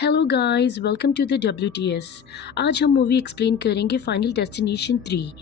Hello guys, welcome to the WTS। आज हम movie explain करेंगे फाइनल डेस्टिनेशन 3।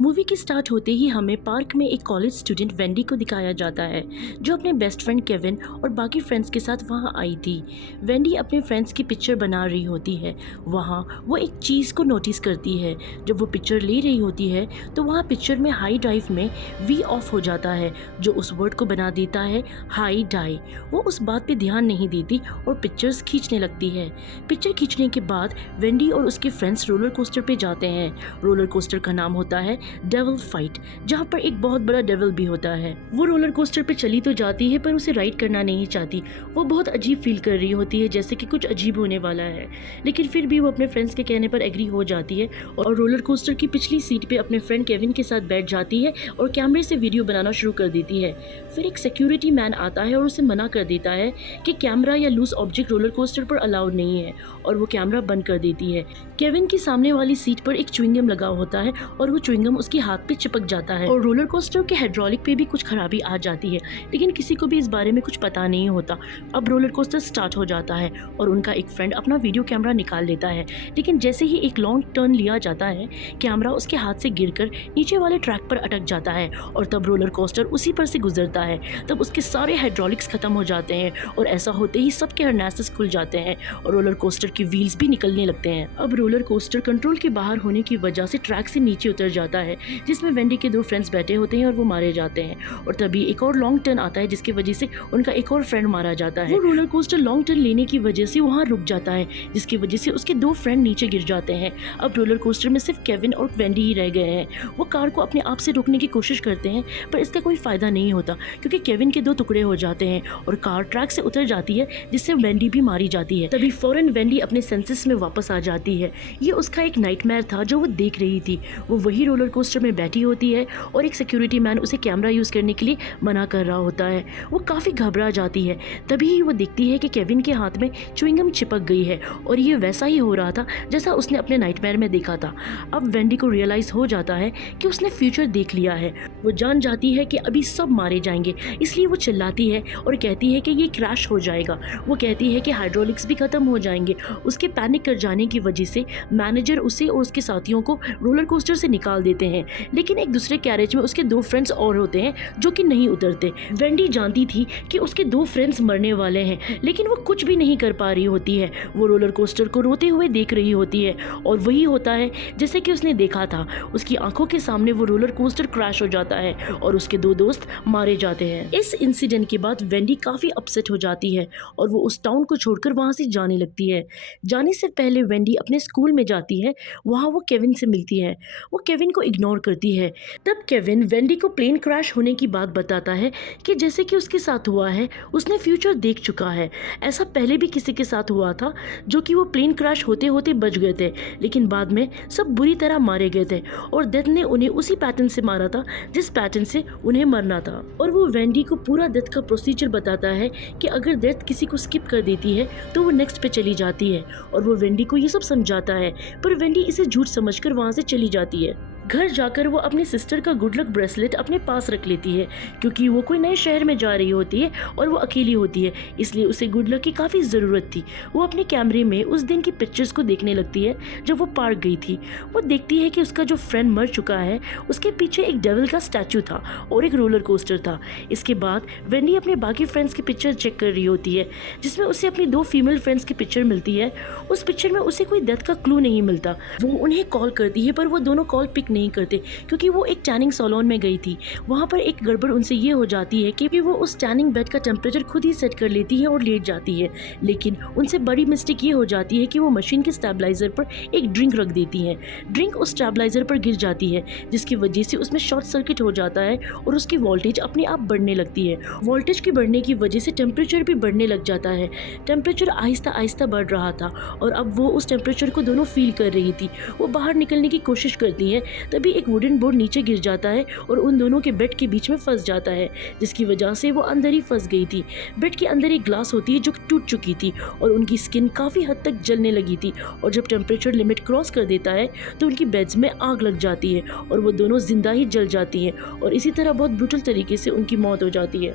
मूवी के स्टार्ट होते ही हमें पार्क में एक कॉलेज स्टूडेंट वेंडी को दिखाया जाता है, जो अपने बेस्ट फ्रेंड केविन और बाकी फ्रेंड्स के साथ वहां आई थी। वेंडी अपने फ्रेंड्स की पिक्चर बना रही होती है। वहां वो एक चीज़ को नोटिस करती है। जब वो पिक्चर ले रही होती है तो वहाँ पिक्चर में हाई ड्राइव में वी ऑफ हो जाता है, जो उस वर्ड को बना देता है हाई डाई। वो उस बात पे ध्यान नहीं देती और पिक्चर्स खींचने लगती है। पिक्चर खींचने के बाद वेंडी और उसके फ्रेंड्स रोलर कोस्टर पे जाते हैं। रोलर कोस्टर का नाम होता है डेविल फाइट, जहाँ पर एक बहुत बड़ा डेविल भी होता है। वो रोलर कोस्टर पे चली तो जाती है पर उसे राइड करना नहीं चाहती। वो बहुत अजीब फील कर रही होती है, जैसे कि कुछ अजीब होने वाला है, लेकिन फिर भी वो अपने फ्रेंड्स के कहने पर एग्री हो जाती है और रोलर कोस्टर की पिछली सीट पे अपने फ्रेंड केविन के साथ बैठ जाती है और कैमरे से वीडियो बनाना शुरू कर देती है। फिर एक सिक्योरिटी मैन आता है और उसे मना कर देता है कि कैमरा या लूज ऑब्जेक्ट रोलर कोस्टर पर अलाउड नहीं है, और वो कैमरा बंद कर देती है। केविन की सामने वाली सीट पर एक च्युइंगम लगा होता है और वो च्युइंगम उसके हाथ पे चिपक जाता है और रोलर कोस्टर के हाइड्रोलिक पे भी कुछ खराबी आ जाती है, लेकिन किसी को भी इस बारे में कुछ पता नहीं होता। अब रोलर कोस्टर स्टार्ट हो जाता है और उनका एक फ्रेंड अपना वीडियो कैमरा निकाल लेता है, लेकिन जैसे ही एक लॉन्ग टर्न लिया जाता है, कैमरा उसके हाथ से गिरकर नीचे वाले ट्रैक पर अटक जाता है और तब रोलर कोस्टर उसी पर से गुजरता है। तब उसके सारे हाइड्रोलिक्स खत्म हो जाते हैं और ऐसा होते ही सबके हर्नेसेस खुल जाते हैं और रोलर कोस्टर के व्हील्स भी निकलने लगते हैं। अब रोलर कोस्टर कंट्रोल के बाहर होने की वजह से ट्रैक से नीचे उतर जाता है, जिसमें वेंडी के दो फ्रेंड्स बैठे होते हैं और वो मारे जाते हैं। और तभी एक और लॉन्ग टर्न आता है, जिसकी वजह से उनका एक और फ्रेंड मारा जाता है। वो रोलर कोस्टर लॉन्ग टर्न लेने की वजह से वहाँ रुक जाता है, जिसकी वजह से उसके दो फ्रेंड नीचे गिर जाते हैं। अब रोलर कोस्टर में सिर्फ केविन और वेंडी ही रह गए हैं। वो कार को अपने आप से रोकने की कोशिश करते हैं, पर इसका कोई फायदा नहीं होता, क्योंकि केविन के दो टुकड़े हो जाते हैं और कार ट्रैक से उतर जाती है, जिससे वेंडी भी मारी जाती है। तभी फौरन वेंडी अपने सेंसेस में वापस आ जाती है। ये उसका एक नाइटमेयर था जो वो देख रही थी। वो वही रोलर कोस्टर में बैठी होती है और एक सिक्योरिटी मैन उसे कैमरा यूज़ करने के लिए मना कर रहा होता है। वो काफ़ी घबरा जाती है। तभी वो देखती है कि केविन के हाथ में च्युइंगम चिपक गई है और ये वैसा ही हो रहा था जैसा उसने अपने नाइटमेयर में देखा था। अब वेंडी को रियलाइज़ हो जाता है कि उसने फ्यूचर देख लिया है। वो जान जाती है कि अभी सब मारे जाएंगे, इसलिए वो चिल्लाती है और कहती है कि ये क्रैश हो जाएगा। वो कहती है कि हाइड्रोलिक्स भी खत्म हो जाएंगे। उसके पैनिक कर जाने की वजह से मैनेजर उसे और उसके साथियों को रोलर कोस्टर से निकाल देते हैं, लेकिन एक दूसरे कैरेज में उसके दो फ्रेंड्स और होते हैं जो कि नहीं उतरते। वेंडी जानती थी कि उसके दो फ्रेंड्स मरने वाले हैं, लेकिन वो कुछ भी नहीं कर पा रही होती है। वो रोलर कोस्टर को रोते हुए देख रही होती है और वही होता है जैसे कि उसने देखा था। उसकी आंखों के सामने वो रोलर कोस्टर क्रैश हो जाता है और उसके दो दोस्त मारे जाते हैं। इस इंसिडेंट के बाद वेंडी काफ़ी अपसेट हो जाती है और वो उस टाउन को छोड़कर वहाँ से जाने लगती है। जाने से पहले वेंडी अपने स्कूल में जाती है। वहाँ वो केविन से मिलती है। वो केविन को इग्नोर करती है। तब केविन वेंडी को प्लेन क्रैश होने की बात बताता है कि जैसे कि उसके साथ हुआ है, उसने फ्यूचर देख चुका है। ऐसा पहले भी किसी के साथ हुआ था, जो कि वो प्लेन क्रैश होते होते बच गए थे, लेकिन बाद में सब बुरी तरह मारे गए थे और डेथ ने उन्हें उसी पैटर्न से मारा था जिस पैटर्न से उन्हें मरना था। और वो वेंडी को पूरा डेथ का प्रोसीजर बताता है कि अगर डेथ किसी को स्किप कर देती है तो वो नेक्स्ट पे चली जाती है, और वो वेंडी को ये सब समझाता है, पर वेंडी इसे झूठ समझकर वहाँ से चली जाती है। घर जाकर वो अपनी सिस्टर का गुड लक ब्रेसलेट अपने पास रख लेती है, क्योंकि वो कोई नए शहर में जा रही होती है और वो अकेली होती है, इसलिए उसे गुड लक की काफ़ी ज़रूरत थी। वो अपने कैमरे में उस दिन की पिक्चर्स को देखने लगती है जब वो पार्क गई थी। वो देखती है कि उसका जो फ्रेंड मर चुका है, उसके पीछे एक डेविल का स्टैचू था और एक रोलर कोस्टर था। इसके बाद वेंडी अपने बाकी फ्रेंड्स की पिक्चर चेक कर रही होती है, जिसमें उसे अपनी दो फीमेल फ्रेंड्स की पिक्चर मिलती है। उस पिक्चर में उसे कोई डेथ का क्लू नहीं मिलता। वो उन्हें कॉल करती है, पर वो दोनों कॉल पिक नहीं करते, क्योंकि वो एक टैनिंग सैलून में गई थी। वहाँ पर एक गड़बड़ उनसे ये हो जाती है कि वो उस टैनिंग बेड का टेम्परेचर खुद ही सेट कर लेती है और लेट जाती है, लेकिन उनसे बड़ी मिस्टेक ये हो जाती है कि वो मशीन के स्टेबलाइजर पर एक ड्रिंक रख देती हैं। ड्रिंक उस स्टेबलाइजर पर गिर जाती है, जिसकी वजह से उसमें शॉर्ट सर्किट हो जाता है और उसकी वोल्टेज अपने आप बढ़ने लगती है। वोल्टेज की बढ़ने की वजह से टेम्परेचर भी बढ़ने लग जाता है। टेम्परेचर आहिस्ता आहिस्ता बढ़ रहा था और अब वो उस टेम्परेचर को दोनों फील कर रही थी। वो बाहर निकलने की कोशिश करती हैं, तभी एक वुडन बोर्ड नीचे गिर जाता है और उन दोनों के बेड के बीच में फंस जाता है, जिसकी वजह से वो अंदर ही फंस गई थी। बेड के अंदर एक ग्लास होती है जो टूट चुकी थी और उनकी स्किन काफ़ी हद तक जलने लगी थी, और जब टेम्परेचर लिमिट क्रॉस कर देता है तो उनकी बेड्स में आग लग जाती है और वो दोनों जिंदा ही जल जाती हैं और इसी तरह बहुत ब्रूटल तरीके से उनकी मौत हो जाती है।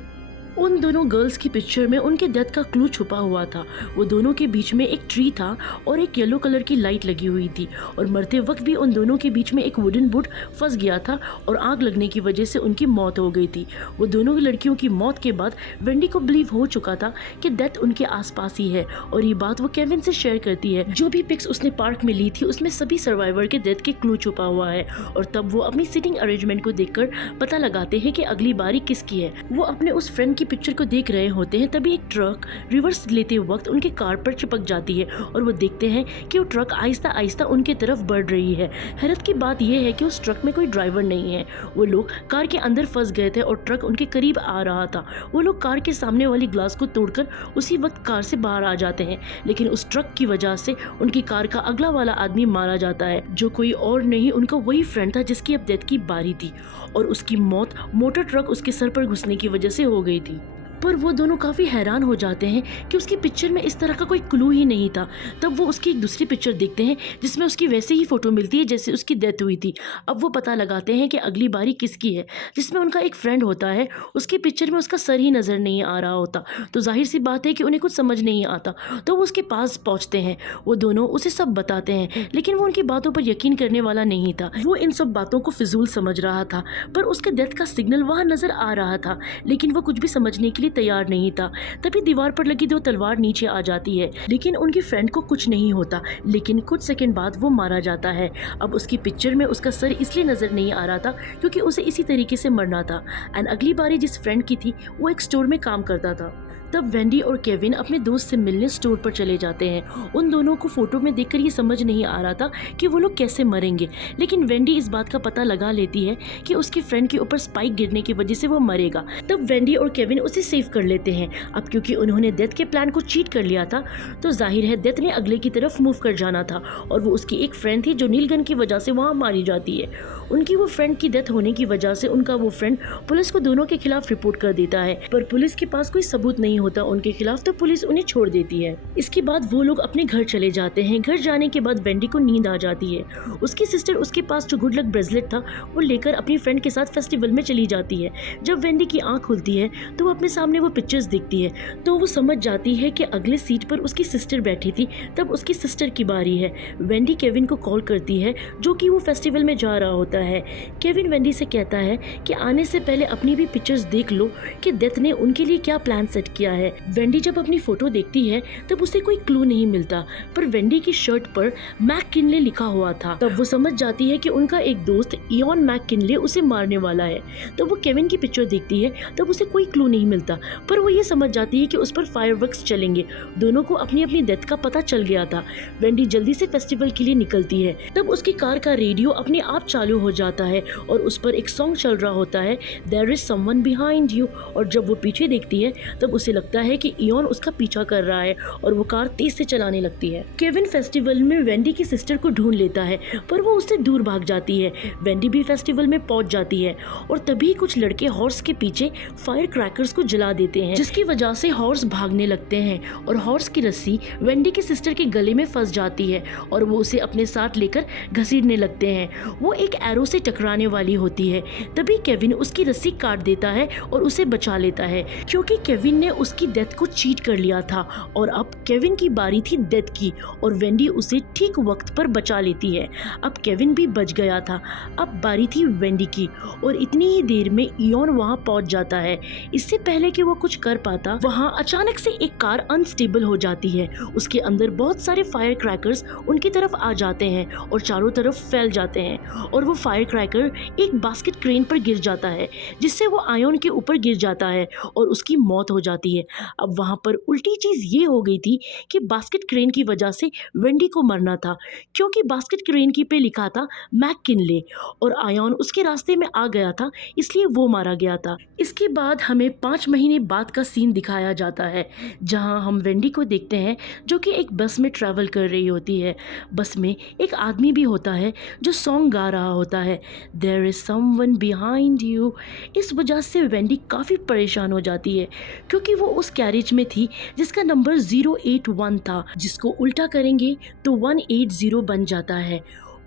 उन दोनों गर्ल्स की पिक्चर में उनके डेथ का क्लू छुपा हुआ था। वो दोनों के बीच में एक ट्री था और एक येलो कलर की लाइट लगी हुई थी, और मरते वक्त भी उन दोनों के बीच में एक वुडन बोर्ड फंस गया था और आग लगने की वजह से उनकी मौत हो गई थी। वो दोनों लड़कियों की मौत के बाद वेंडी को बिलीव हो चुका था कि डेथ उनके आसपास ही है, और ये बात वो केविन से शेयर करती है। जो भी पिक्स उसने पार्क में ली थी उसमें सभी सर्वाइवर के डेथ के क्लू छुपा हुआ है, और तब वो अपनी सीटिंग अरेंजमेंट को देखकर पता लगाते हैं कि अगली बारी किसकी है। वो अपने उस फ्रेंड की पिक्चर को देख रहे होते हैं, तभी एक ट्रक रिवर्स लेते वक्त उनके कार पर चिपक जाती है, और वो देखते हैं कि वो ट्रक आहिस्ता आहिस्ता उनके तरफ बढ़ रही है। हैरत की बात यह है कि उस ट्रक में कोई ड्राइवर नहीं है। वो लोग कार के अंदर फंस गए थे और ट्रक उनके करीब आ रहा था। वो लोग कार के सामने वाली ग्लास को तोड़कर उसी वक्त कार से बाहर आ जाते हैं, लेकिन उस ट्रक की वजह से उनकी कार का अगला वाला आदमी मारा जाता है, जो कोई और नहीं उनका वही फ्रेंड था जिसकी अब डेथ की बारी थी, और उसकी मौत मोटर ट्रक उसके सर पर घुसने की वजह से हो गई थी। पर वो दोनों काफ़ी हैरान हो जाते हैं कि उसकी पिक्चर में इस तरह का कोई क्लू ही नहीं था। तब वो उसकी एक दूसरी पिक्चर देखते हैं जिसमें उसकी वैसे ही फ़ोटो मिलती है जैसे उसकी डेथ हुई थी। अब वो पता लगाते हैं कि अगली बारी किसकी है, जिसमें उनका एक फ्रेंड होता है। उसकी पिक्चर में उसका सर ही नज़र नहीं आ रहा होता, तो जाहिर सी बात है कि उन्हें कुछ समझ नहीं आता। तो वो उसके पास पहुँचते हैं, वो दोनों उसे सब बताते हैं, लेकिन वो उनकी बातों पर यकीन करने वाला नहीं था। वो इन सब बातों को फिजूल समझ रहा था, पर उसके डेथ का सिग्नल वहाँ नज़र आ रहा था, लेकिन वो कुछ भी समझने के लिए तैयार नहीं था। तभी दीवार पर लगी दो तलवार नीचे आ जाती है, लेकिन उनके फ्रेंड को कुछ नहीं होता, लेकिन कुछ सेकंड बाद वो मारा जाता है। अब उसकी पिक्चर में उसका सर इसलिए नजर नहीं आ रहा था क्योंकि उसे इसी तरीके से मरना था। एंड अगली बारी जिस फ्रेंड की थी वो एक स्टोर में काम करता था। तब वेंडी और केविन अपने दोस्त से मिलने स्टोर पर चले जाते हैं। उन दोनों को फोटो में देखकर ये समझ नहीं आ रहा था कि वो लोग कैसे मरेंगे, लेकिन वेंडी इस बात का पता लगा लेती है कि उसके फ्रेंड के ऊपर स्पाइक गिरने की वजह से वो मरेगा। तब वेंडी और केविन उसे सेव कर लेते हैं। अब क्योंकि उन्होंने डेथ के प्लान को चीट कर लिया था, तो जाहिर है डेथ ने अगले की तरफ मूव कर जाना था, और वो उसकी एक फ्रेंड थी जो नीलगन की वजह से वहाँ मारी जाती है। उनकी वो फ्रेंड की डेथ होने की वजह से उनका वो फ्रेंड पुलिस को दोनों के खिलाफ रिपोर्ट कर देता है, पर पुलिस के पास कोई सबूत नहीं होता उनके खिलाफ, तो पुलिस उन्हें छोड़ देती है। इसके बाद वो लोग अपने घर चले जाते हैं। घर जाने के बाद वेंडी को नींद आ जाती है। उसकी सिस्टर उसके पास जो गुड लक ब्रेसलेट था वो लेकर अपनी फ्रेंड के साथ फेस्टिवल में चली जाती है। जब वेंडी की आंख खुलती है तो वो अपने सामने वो पिक्चर्स देखती है, तो वो समझ जाती है कि अगले सीट पर उसकी सिस्टर बैठी थी। तब उसकी सिस्टर की बारी है। वेंडी केविन को कॉल करती है जो कि वो फेस्टिवल में जा रहा होता है। केविन वेंडी से कहता है कि आने से पहले अपनी भी पिक्चर्स देख लो कि डेथ ने उनके लिए क्या प्लान सेट किया है। वेंडी जब अपनी फोटो देखती है तब उसे कोई क्लू नहीं मिलता, पर वेंडी की शर्ट पर मैक किनले लिखा हुआ था। तब वो समझ जाती है कि उनका एक दोस्त इयॉन मैक किनले उसे मारने वाला है। तब वो केविन की पिक्चर देखती है, तब उसे कोई क्लू नहीं मिलता, पर वो ये समझ जाती है कि उस पर फायरवर्क्स चलेंगे। दोनों को अपनी अपनी डेथ का पता चल गया था। वेंडी जल्दी से फेस्टिवल के लिए निकलती है। तब उसकी कार का रेडियो अपने आप चालू हो जाता है और उस पर एक सॉन्ग चल रहा होता है, there is someone behind you. और जब वो पीछे देखती है तब उसे लगता है कि इयॉन उसका पीछा कर रहा है और वो कार तेज से चलाने लगती है। केविन फेस्टिवल में वेंडी की सिस्टर को ढूंढ लेता है, पर वो उससे दूर भाग जाती है। वेंडी भी फेस्टिवल में पहुंच जाती है और तभी कुछ लड़के हॉर्स के पीछे फायर क्रैकर्स को जला देते हैं, जिसकी वजह से हॉर्स भागने लगते हैं और हॉर्स की रस्सी वेंडी की सिस्टर के गले में फंस जाती है और वो उसे अपने साथ लेकर घसीटने लगते हैं। वो एक एरो से टकराने वाली होती है। तभी केविन उसकी रस्सी काट देता है और उसे बचा लेता है, क्योंकि केविन ने उसकी डेथ को चीट कर लिया था और अब केविन की बारी थी डेथ की और वेंडी उसे ठीक वक्त पर बचा लेती है। अब केविन भी बच गया था। अब बारी थी वेंडी की और इतनी ही देर में इयॉन वहां पहुंच जाता है। इससे पहले कि वो कुछ कर पाता, वहां अचानक से एक कार अनस्टेबल हो जाती है। उसके अंदर बहुत सारे फायर क्रैकर्स उनकी तरफ आ जाते हैं और चारों तरफ फैल जाते हैं और वो फायर क्रैकर एक बास्केट क्रेन पर गिर जाता है, जिससे वो आयन के ऊपर गिर जाता है और उसकी मौत हो जाती है। अब वहां पर उल्टी चीज ये हो गई थी कि बास्केट क्रेन की वजह से वेंडी को मरना था, क्योंकि बास्केट क्रेन की पे लिखा था मैक किनले और आयन उसके रास्ते में आ गया था, इसलिए वो मारा गया था। इसके बाद हमें 5 महीने बाद का सीन दिखाया जाता है, जहां हम वेंडी को देखते हैं जो कि एक बस में ट्रैवल कर रही होती है। बस में एक आदमी भी होता है जो सॉन्ग गा रहा होता है, there is someone behind you. इस वजह से वेंडी काफ़ी परेशान हो जाती है, क्योंकि वो उस कैरेज में थी जिसका नंबर 081 था, जिसको उल्टा करेंगे तो 180 बन जाता है।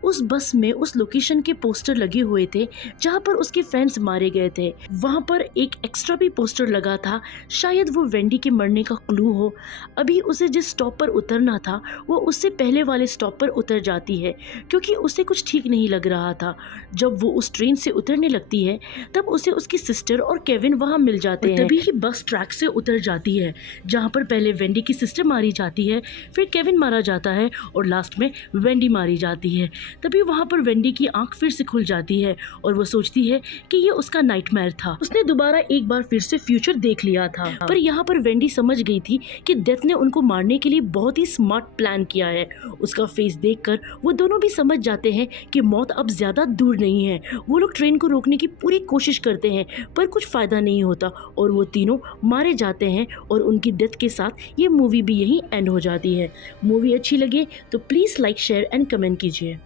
उस बस में उस लोकेशन के पोस्टर लगे हुए थे जहाँ पर उसके फ्रेंड्स मारे गए थे। वहाँ पर एक एक्स्ट्रा भी पोस्टर लगा था, शायद वो वेंडी के मरने का क्लू हो। अभी उसे जिस स्टॉप पर उतरना था वो उससे पहले वाले स्टॉप पर उतर जाती है क्योंकि उसे कुछ ठीक नहीं लग रहा था। जब वो उस ट्रेन से उतरने लगती है तब उसे उसकी सिस्टर और केविन वहाँ मिल जाते हैं। तभी ही बस ट्रैक से उतर जाती है जहाँ पर पहले वेंडी की सिस्टर मारी जाती है, फिर केविन मारा जाता है और लास्ट में वेंडी मारी जाती है। तभी वहाँ पर वेंडी की आंख फिर से खुल जाती है और वो सोचती है कि ये उसका नाइटमेयर था। उसने दोबारा एक बार फिर से फ्यूचर देख लिया था, पर यहाँ पर वेंडी समझ गई थी कि डेथ ने उनको मारने के लिए बहुत ही स्मार्ट प्लान किया है। उसका फेस देखकर वो दोनों भी समझ जाते हैं कि मौत अब ज्यादा दूर नहीं है। वो लोग ट्रेन को रोकने की पूरी कोशिश करते हैं पर कुछ फायदा नहीं होता और वो तीनों मारे जाते हैं और उनकी डेथ के साथ ये मूवी भी यहीं एंड हो जाती है। मूवी अच्छी लगे तो please like, share and comment कीजिए।